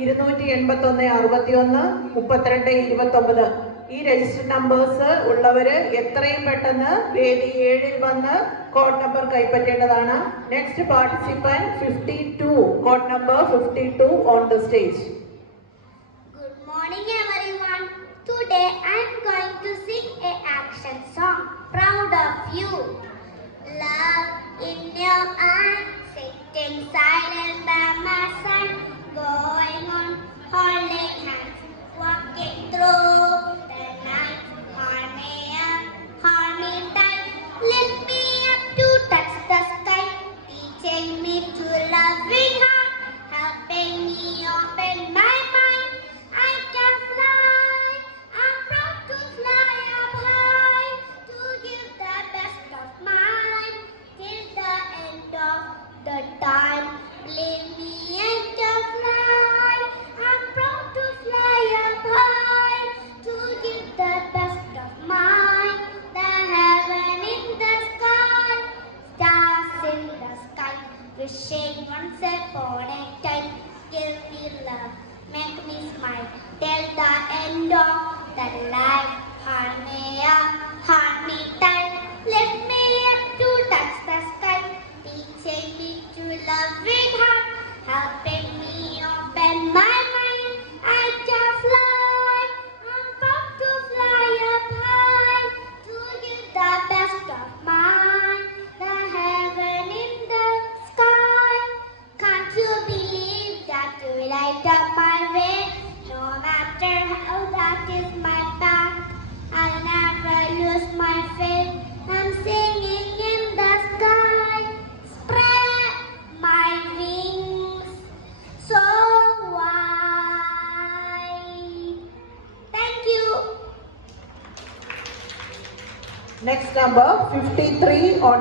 281 62 29. ഈ register numbers ഉള്ളവര് എത്രയും പെട്ടെന്ന് വേദി 7-ൽ വന്ന് കോഡ് നമ്പർ കൈപ്പറ്റേണ്ടതാണ്. Next participant 52, code number 52 on the stage. Good morning everyone. Today I am going to sing a action song. Proud of you. Love in your eyes, sitting silent by my side, going on holding hands, walking through the night. Hold me up, hold me tight, lift me up to touch the sky, teaching me to loving heart, helping me open my mind. I can fly, I'm proud to fly up high, to give the best of mine till the end of the time. Believe me, I can fly, I'm proud to fly up high, to give the best of mine. The heaven in the sky, stars in the sky, wishing once upon a time. Give me love, make me smile till the end of the life. Hold me up, hold me tight, lift me up to touch the sky, teaching me to loving heart, helping me open my mind. I can fly, I'm proud to fly up high, to give the best of mine. The heaven in the sky, can't you believe that you light up my way? No matter how that is my path, I'll never lose my faith. I'm singing in the sky, spread my wings so wide. Thank you. Next number 53 on